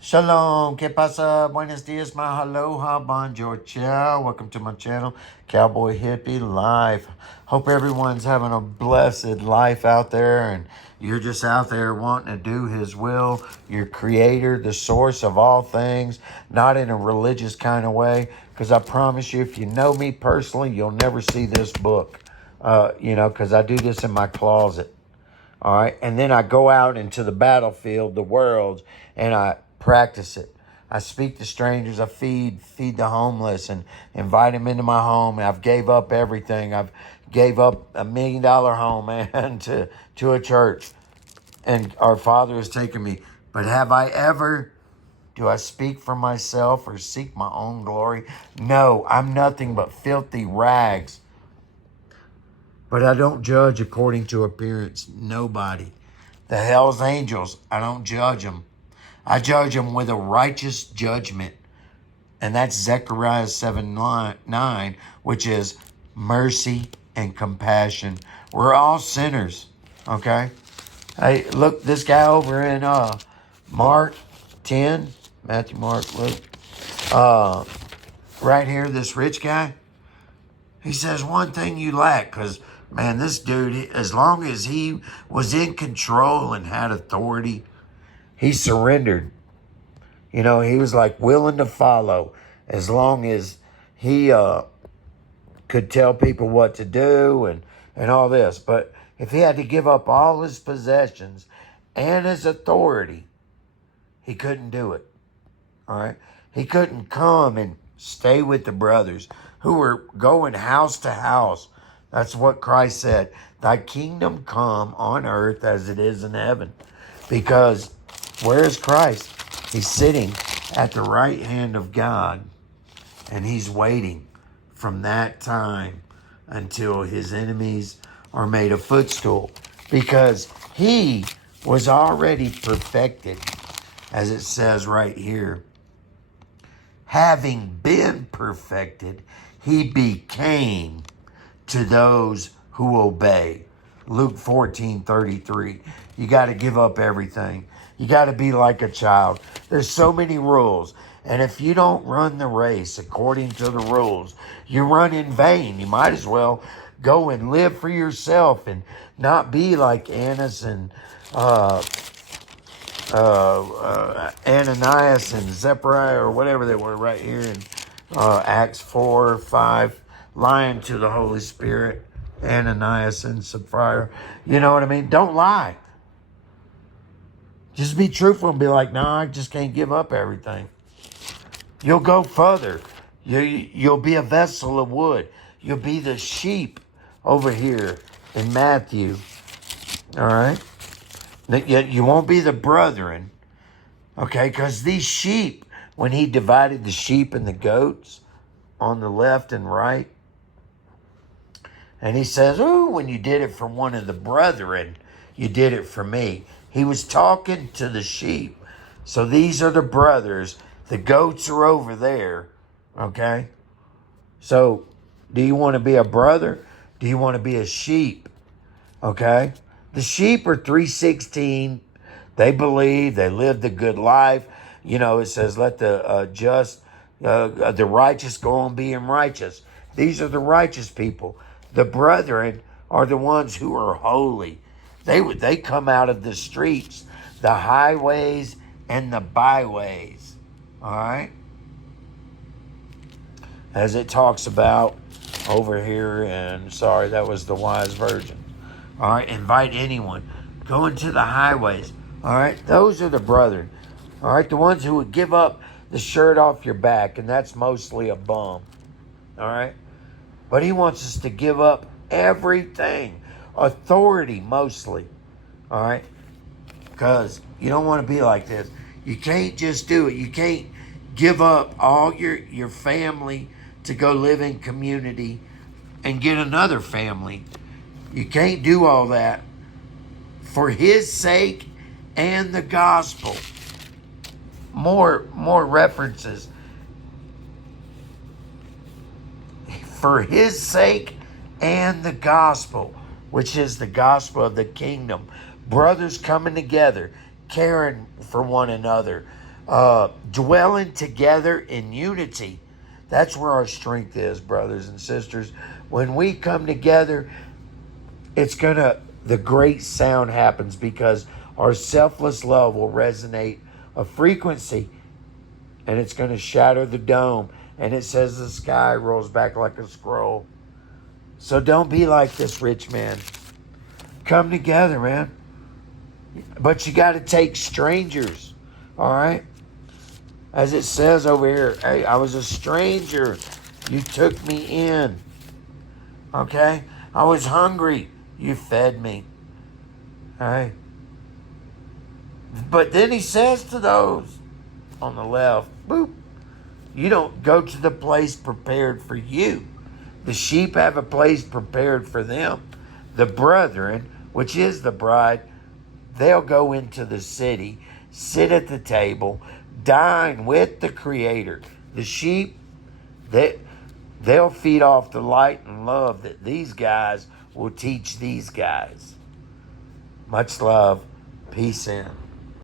Shalom, ¿qué pasa? Buenos dias, mahaloha, bonjour, ciao. Welcome to my channel, Cowboy Hippie Life. Hope everyone's having a blessed life out there and you're just out there wanting to do His will, your Creator, the source of all things, not in a religious kind of way. Because I promise you, if you know me personally, you'll never see this book. Because I do this in my closet. All right. And then I go out into the battlefield, the world, and I practice it. I speak to strangers. I feed the homeless and invite them into my home. And I've gave up everything. I've gave up $1 million home, man, to a church. And our Father has taken me. But have I ever, do I speak for myself or seek my own glory? No, I'm nothing but filthy rags. But I don't judge according to appearance. Nobody. The hell's angels, I don't judge them. I judge them with a righteous judgment. And that's Zechariah 7:9, which is mercy and compassion. We're all sinners, okay? Hey, look, this guy over in Mark 10, Matthew, Mark, Luke, right here, this rich guy, he says one thing you lack, because, man, this dude, as long as he was in control and had authority, he surrendered. You know, he was like willing to follow as long as he could tell people what to do and all this. But if he had to give up all his possessions and his authority, he couldn't do it. All right? He couldn't come and stay with the brothers who were going house to house. That's what Christ said. Thy kingdom come on earth as it is in heaven. Because where is Christ? He's sitting at the right hand of God. And he's waiting from that time until his enemies are made a footstool. Because he was already perfected, as it says right here. Having been perfected, he became to those who obey. Luke 14:33. You got to give up everything. You got to be like a child. There's so many rules. And if you don't run the race according to the rules, you run in vain. You might as well go and live for yourself and not be like Annas and Ananias and Zechariah or whatever they were right here in Acts 4 or 5, lying to the Holy Spirit, Ananias and Sapphira. You know what I mean? Don't lie. Just be truthful and be like, no, I just can't give up everything. You'll go further. You'll be a vessel of wood. You'll be the sheep over here in Matthew. All right? You won't be the brethren. Okay? Because these sheep, when he divided the sheep and the goats on the left and right, and he says, oh, when you did it for one of the brethren, you did it for me. He was talking to the sheep. So these are the brothers. The goats are over there. Okay? So do you want to be a brother? Do you want to be a sheep? Okay? The sheep are 316. They believe. They live the good life. You know, it says, let the the righteous go on being righteous. These are the righteous people. The brethren are the ones who are holy. They come out of the streets, the highways, and the byways. All right? As it talks about over here, and sorry, that was the wise virgin. All right? Invite anyone. Go into the highways. All right? Those are the brethren. All right? The ones who would give up the shirt off your back, and that's mostly a bum. All right? But he wants us to give up everything. Authority, mostly. All right? Because you don't want to be like this. You can't just do it. You can't give up all your family to go live in community and get another family. You can't do all that for his sake and the gospel. More references. For his sake and the gospel, which is the gospel of the kingdom. Brothers coming together, caring for one another, dwelling together in unity. That's where our strength is, brothers and sisters. When we come together, the great sound happens because our selfless love will resonate a frequency, and it's going to shatter the dome. And it says the sky rolls back like a scroll. So don't be like this rich man. Come together, man. But you got to take strangers, all right? As it says over here, hey, I was a stranger. You took me in, okay? I was hungry. You fed me, all right? But then he says to those on the left, boop, you don't go to the place prepared for you. The sheep have a place prepared for them. The brethren, which is the bride, they'll go into the city, sit at the table, dine with the Creator. The sheep, they'll feed off the light and love that these guys will teach these guys. Much love. Peace in.